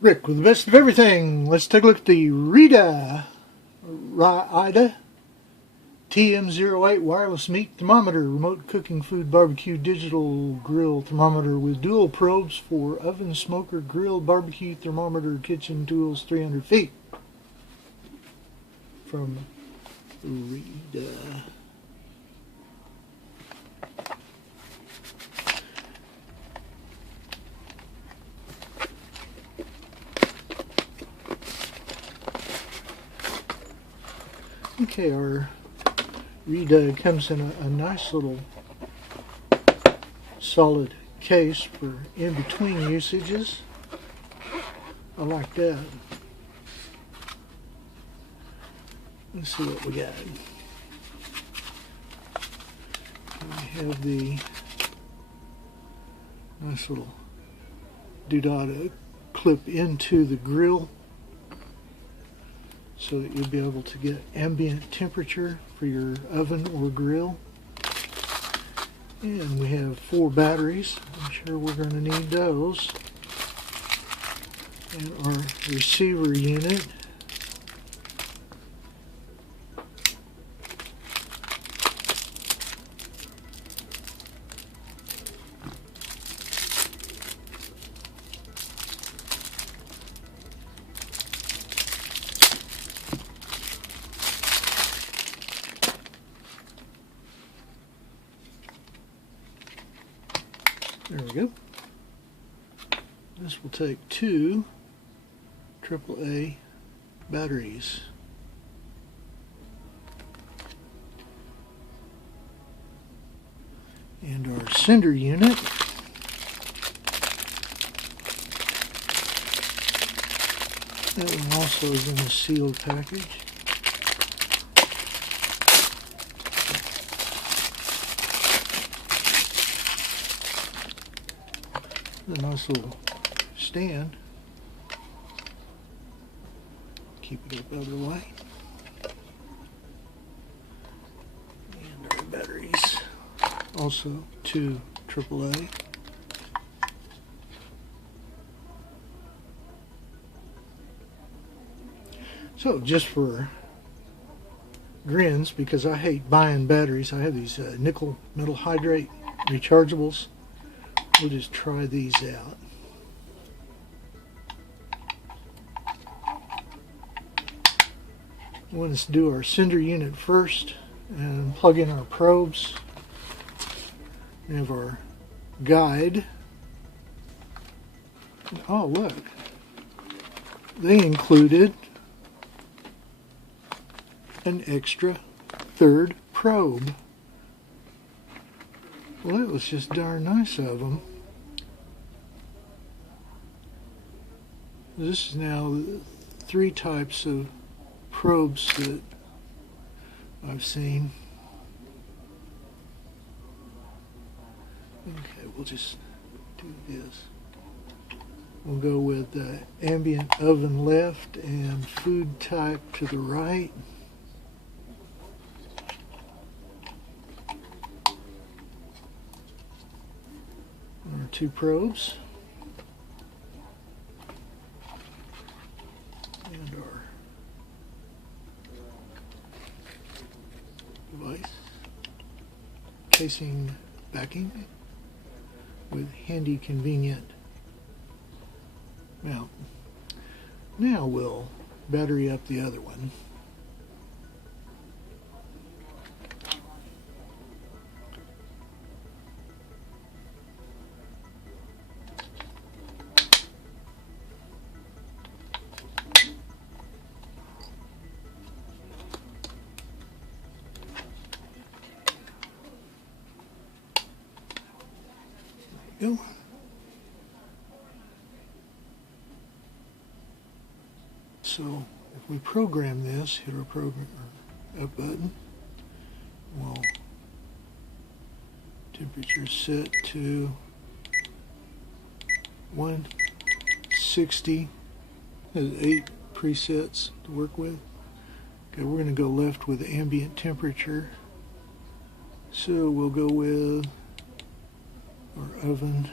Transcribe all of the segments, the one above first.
Rick with the best of everything. Let's take a look at the Riida TM08 wireless meat thermometer, remote cooking food barbecue digital grill thermometer with dual probes for oven, smoker, grill, barbecue thermometer, kitchen tools, 300 feet. From Riida. Okay, our Riida comes in a nice little solid case for in-between usages. I like that. Let's see what we got. We have the nice little doodad clip into the grill, so that you'll be able to get ambient temperature for your oven or grill. And we have 4 batteries. I'm sure we're going to need those. And our receiver unit. There we go. This will take 2 AAA batteries. And our cinder unit. That one also is in a sealed package. A nice little stand. Keep it up out of the way. And our batteries. Also 2 AAA. So just for grins, because I hate buying batteries, I have these nickel metal hydrate rechargeables. We'll just try these out. We'll just do our cinder unit first and plug in our probes. We have our guide. Oh, look. They included an extra 3rd probe. Well, it was just darn nice of them. This is now 3 types of probes that I've seen. Okay, we'll just do this. We'll go with ambient oven left and food type to the right. Our 2 probes. And our device. Casing backing with handy convenient mount. Now we'll battery up the other one. go. So if we program this, hit our program or up button, we'll temperature set to 160. There's 8 presets to work with. Okay, we're going to go left with ambient temperature. So we'll go with our oven.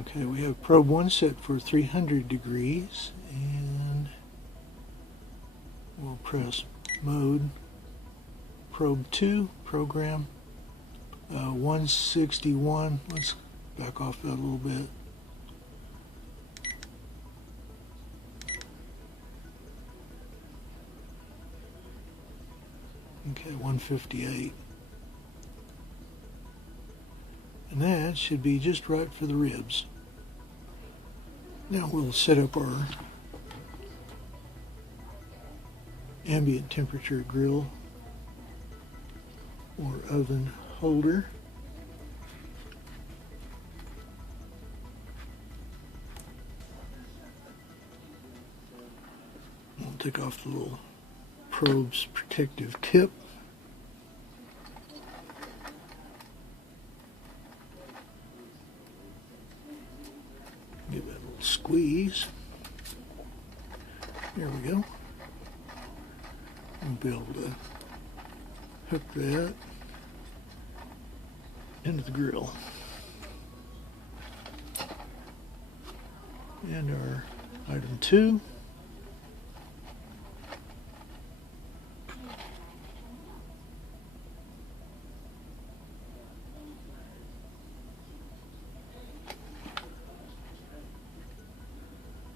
Okay, we have probe 1 set for 300 degrees, and we'll press mode. Probe 2, program 161. Let's back off that a little bit. Okay, 158. And that should be just right for the ribs. Now we'll set up our ambient temperature grill or oven holder. We'll take off the little probe's protective tip. Give it a little squeeze. There we go. We'll be able to hook that into the grill. And our item 2.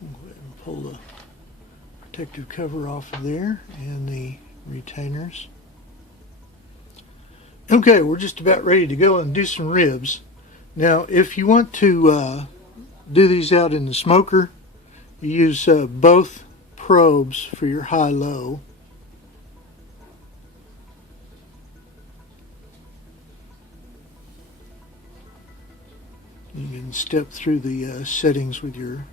We'll go ahead and pull the protective cover off of there and the retainers. Okay, we're just about ready to go and do some ribs. Now, if you want to do these out in the smoker, you use both probes for your high-low. You can step through the settings with your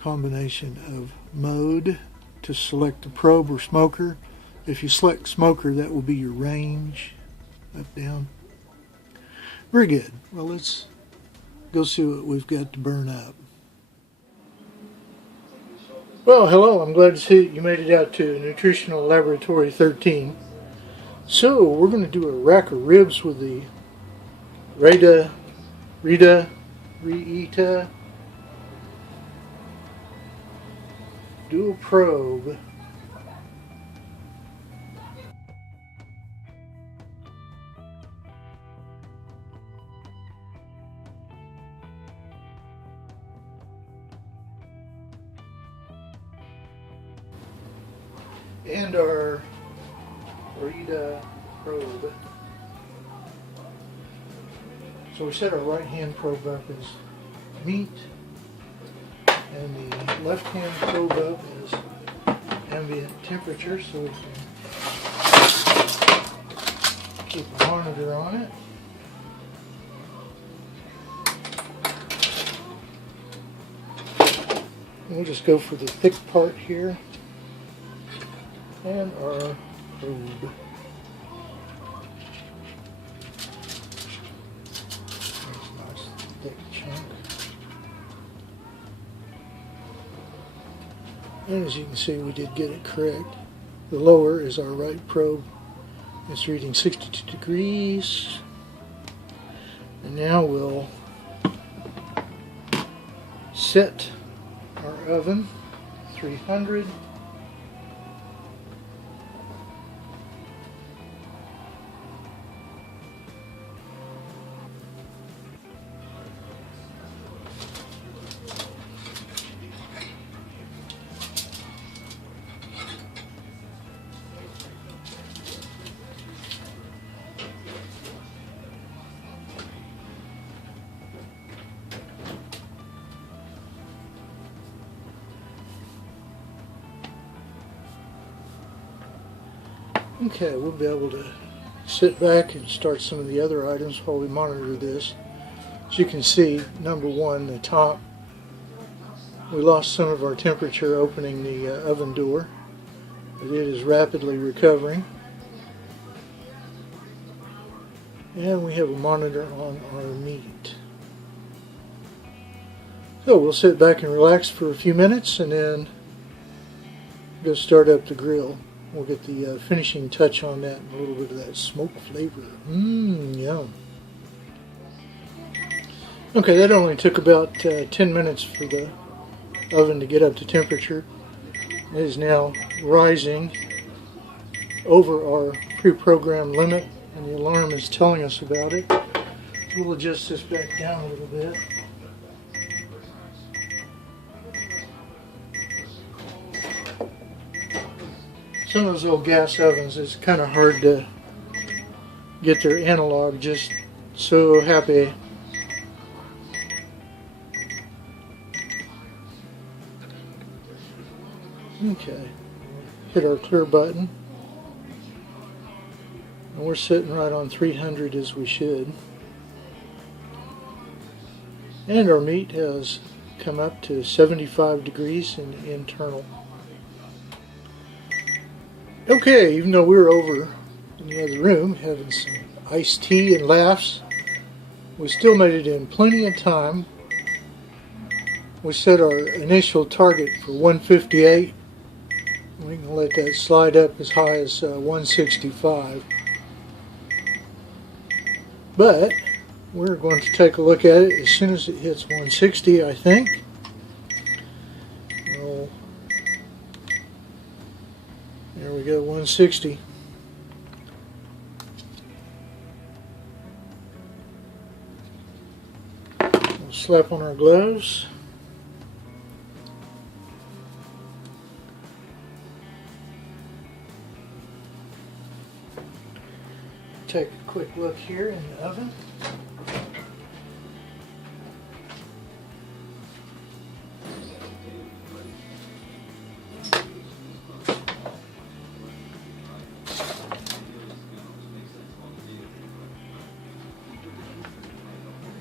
combination of mode to select the probe or smoker. If you select smoker, that will be your range, up, down. Very good. Well, let's go see what we've got to burn up. Well, hello. I'm glad to see that you made it out to Nutritional Laboratory 13. So, we're going to do a rack of ribs with the Riida Dual probe. And our Riida probe. So we set our right hand probe up as meat, and the left hand probe up as ambient temperature, so we can keep a monitor on it. And we'll just go for the thick part here. And our probe. Nice thick chunk. And as you can see, we did get it correct. The lower is our right probe. It's reading 62 degrees. And now we'll set our oven 300. Okay, we'll be able to sit back and start some of the other items while we monitor this. As you can see, number one, the top, we lost some of our temperature opening the oven door, but it is rapidly recovering. And we have a monitor on our meat. So we'll sit back and relax for a few minutes and then go start up the grill. We'll get the finishing touch on that and a little bit of that smoke flavor. Yum. Okay, that only took about 10 minutes for the oven to get up to temperature. It is now rising over our pre-programmed limit, and the alarm is telling us about it. We'll adjust this back down a little bit. Some of those old gas ovens, it's kind of hard to get their analog just so happy. Okay, hit our clear button. And we're sitting right on 300 as we should. And our meat has come up to 75 degrees in the internal. Okay, even though we were over in the other room having some iced tea and laughs, we still made it in plenty of time. We set our initial target for 158. We can let that slide up as high as 165. But we're going to take a look at it as soon as it hits 160, I think. Well, there we go, 160. We'll slap on our gloves. Take a quick look here in the oven.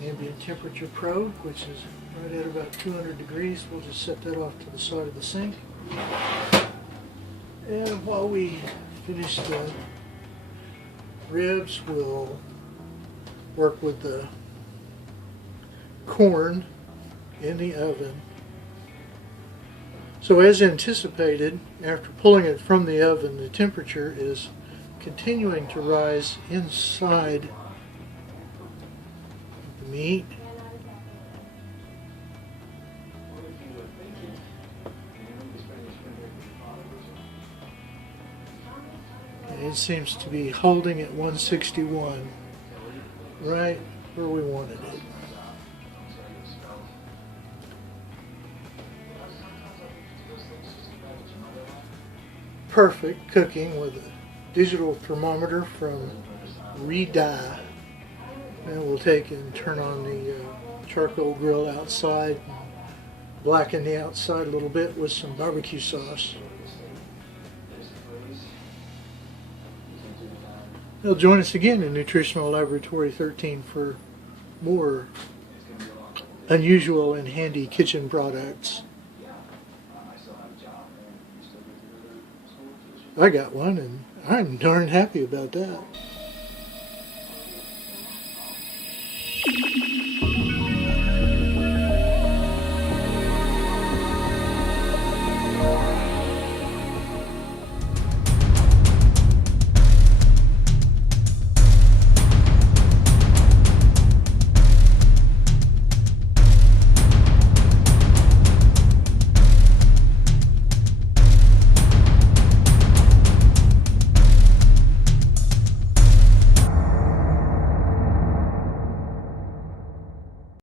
Ambient temperature probe, which is right at about 200 degrees. We'll just set that off to the side of the sink. And while we finish the ribs, we'll work with the corn in the oven. So as anticipated, after pulling it from the oven, the temperature is continuing to rise inside the meat. It seems to be holding at 161, right where we wanted it. Perfect cooking with a digital thermometer from Riida. And we'll take and turn on the charcoal grill outside and blacken the outside a little bit with some barbecue sauce. They'll join us again in Nutritional Laboratory 13 for more unusual and handy kitchen products. I got one and I'm darn happy about that.